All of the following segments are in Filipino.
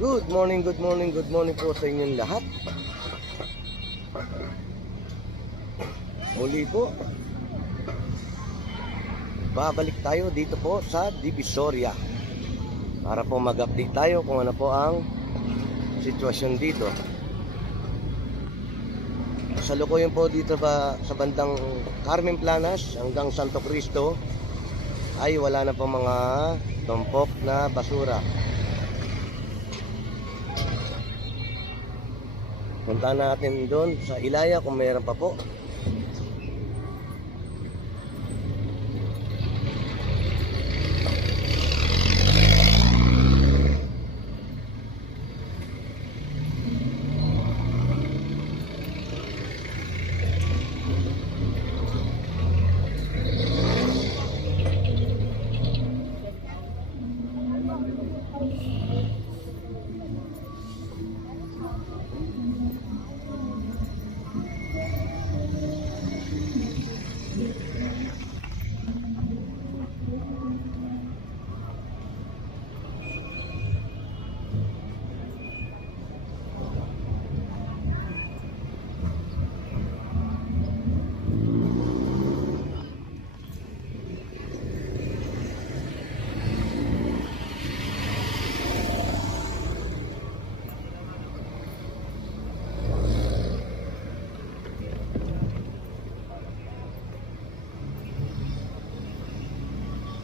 Good morning po sa inyong lahat. Muli po, babalik tayo dito po sa Divisoria para po mag-update tayo kung ano po ang sitwasyon dito. Kasalukuyan po dito ba sa bandang Carmen Planas hanggang Santo Cristo ay wala na po mga tumpok na basura. Punta natin doon sa Ilaya kung mayroon pa po.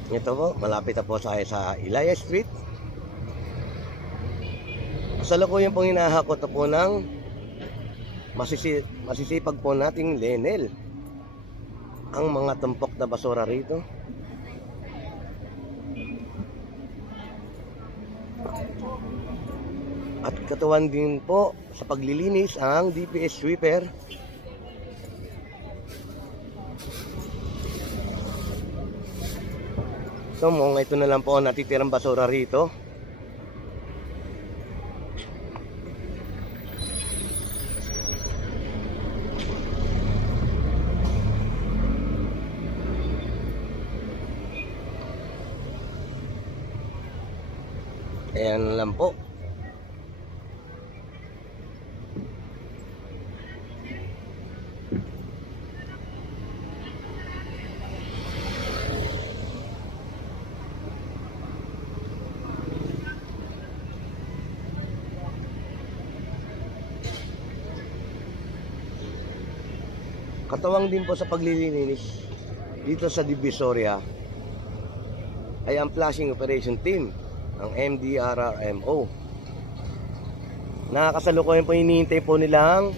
Ito po, malapit na po sa Ilaya Street. Kasalukuyan pong hinahakot na po ng masisipag po nating Lenel ang mga tumpok na basura rito. At katuwan din po sa paglilinis ang DPS sweeper. So mga ito na lang po ang natitirang basura rito. Ayan lang po. Katawang din po sa paglilinis dito sa Divisoria ay ang flushing operation team, ang MDRRMO. Nakakasalukuyan po, hinihintay po nilang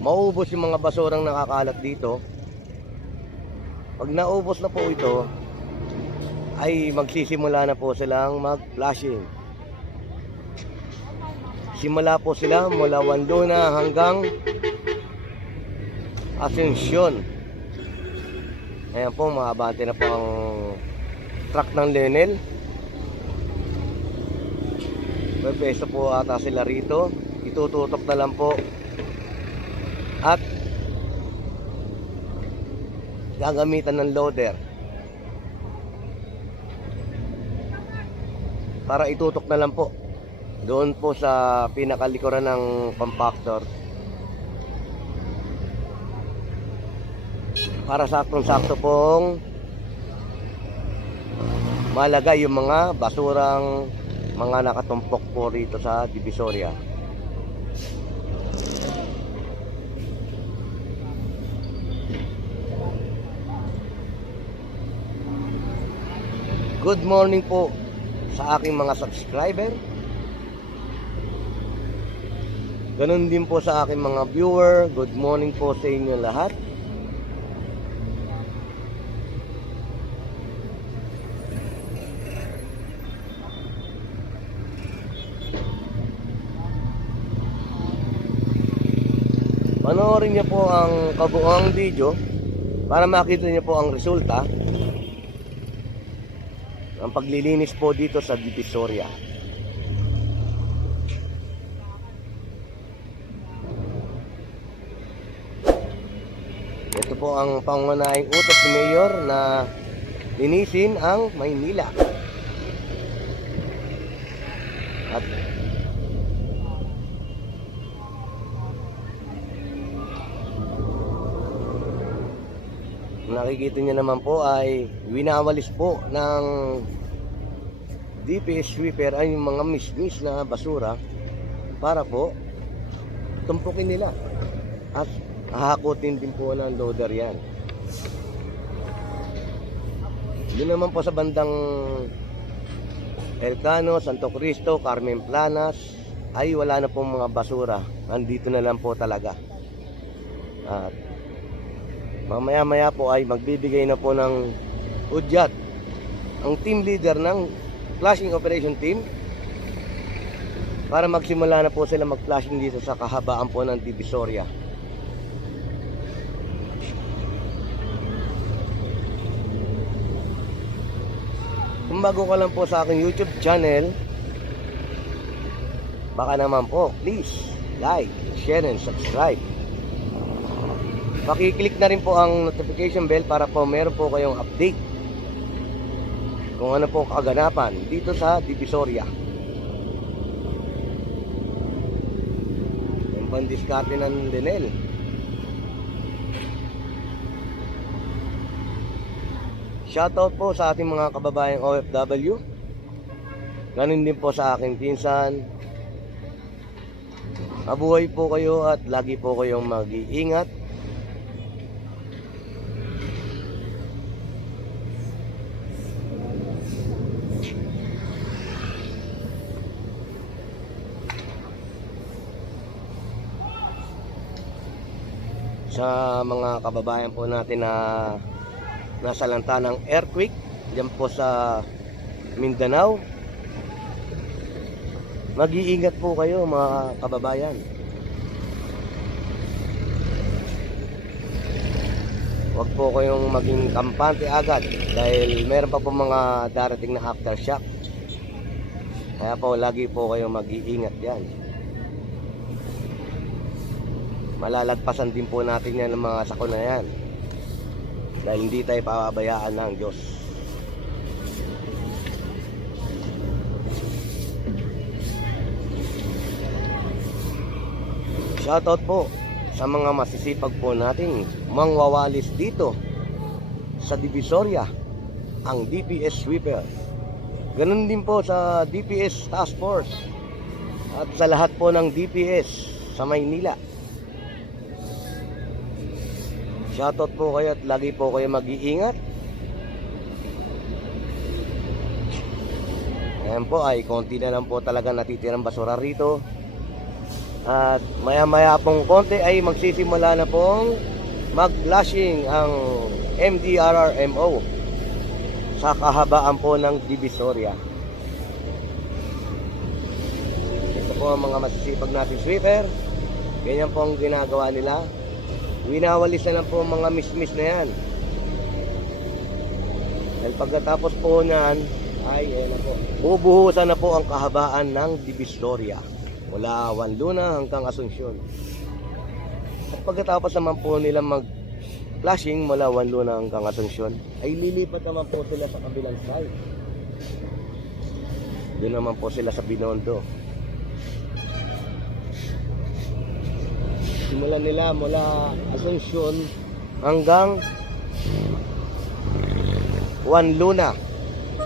maubos yung mga basurang nakakalat dito. Pag naubos na po ito ay magsisimula na po silang mag-flushing. Simula po sila mula Wandona hanggang Asuncion. Ayan po, maabante na po ang truck ng Lenel. Pwesto po ata sila rito. Itututok na lang po. At gagamitan ng loader para itutok na lang po doon po sa pinakalikuran ng compactor, para saktong-sakto pong malagay yung mga basurang mga nakatumpok po rito sa Divisoria. Good morning po sa aking mga subscriber. Ganun din po sa aking mga viewer. Good morning po sa inyo lahat. Panoorin niyo po ang kabuuang video para makita niyo po ang resulta ng paglilinis po dito sa Divisoria. Ito po ang pangunahing utos ni Mayor na linisin ang Maynila. At nakikita nyo naman po ay winawalis po ng DPS sweeper ay yung mga mismis na basura para po tumpukin nila at hahakutin din po ng loader yan. Yun naman po sa bandang Elcano, Santo Cristo, Carmen Planas ay wala na pong mga basura. Andito na lang po talaga. At mamaya-maya po ay magbibigay na po ng udyat ang team leader ng flashing operation team para magsimula na po sila mag-flashing dito sa kahabaan po ng Divisoria. Kung bago ka lang po sa aking YouTube channel, baka naman po, please like, share, and subscribe. Pakiclick na rin po ang notification bell para po meron po kayong update kung ano po kaganapan dito sa Divisoria. Yung pandiskarte ng Linel. Shoutout po sa ating mga kababayang OFW. Ganun din po sa aking pinsan. Mabuhay po kayo at lagi po kayong mag-iingat. Sa mga kababayan po natin na nasa lanta ng earthquake diyan po sa Mindanao, mag-iingat po kayo mga kababayan. Huwag po kayong maging kampante agad dahil meron pa po mga darating na aftershock. Kaya po lagi po kayong mag-iingat yan. Malalagpasan din po natin yan ng mga sakuna yan dahil hindi tayo pababayaan ng Diyos. Shoutout po sa mga masisipag po nating mangwawalis dito sa Divisoria, ang DPS sweeper. Ganun din po sa DPS task force at sa lahat po ng DPS sa Maynila. Shoutout po kayo at lagi po kayo mag-iingat. Ayan po ay konti na lang po talaga natitirang basura rito. At maya-maya pong konti ay magsisimula na pong mag-flashing ang MDRRMO sa kahabaan po ng Divisoria. Ito po ang mga masisipag natin sweeper. Ganyan po ang ginagawa nila. Winawalis na lang po mga mismis na yan. Dahil pagkatapos po niyan ay na po, bubuhusan na po ang kahabaan ng Divisoria mula Juan Luna hanggang Asuncion. At pagkatapos naman po nila mag-flashing mula Juan Luna hanggang Asuncion, ay lilipat naman po sila sa kabilang side. Doon naman po sila sa Binondo. Simulan nila mula Asuncion hanggang Juan Luna.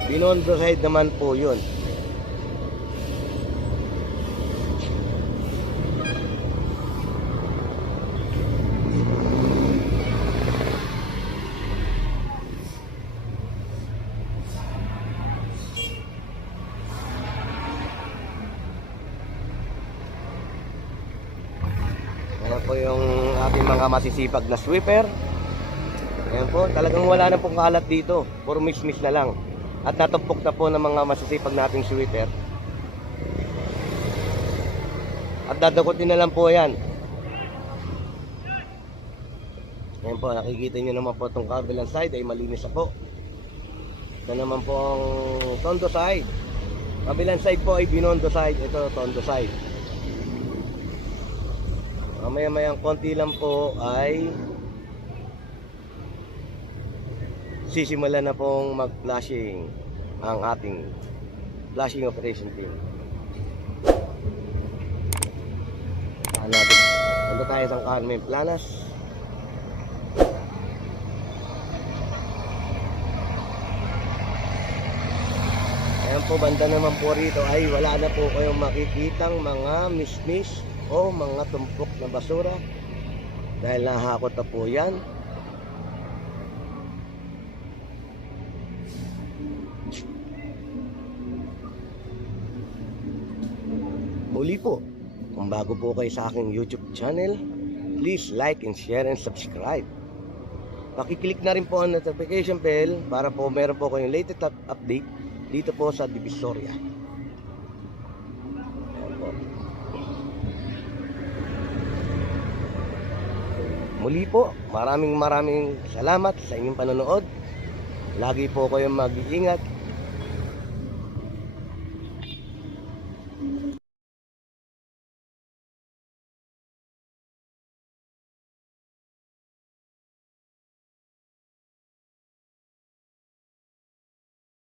Binondo side naman po yun. Ayan po yung ating mga masisipag na sweeper. Ayan po, talagang wala na pong kalat dito. Puro mismis na lang. At natumpok na po ng mga masisipag nating sweeper. At dadakotin na lang po yan. Ayan po, nakikita nyo naman po itong kabilang side ay malinis na po. Ito naman po ang Tondo side. Kabilang side po ay Binondo side. Ito Tondo side. Mamaya-mayang konti lang po ay sisimula na pong mag-flashing ang ating flashing operation team. natin. Punta tayo sa Carmen Planas. Ayan po, banda naman po rito ay wala na po kayong makikitang mga mismis o mga tumpok na basura dahil nahakot na po yan. Muli po, kung bago po kayo sa aking YouTube channel, please like and share and subscribe. Pakiclick na rin po ang notification bell para po meron po kayong latest update dito po sa Divisoria. Ayan po. Muli po, maraming salamat sa inyong panonood. Lagi po kayong mag-iingat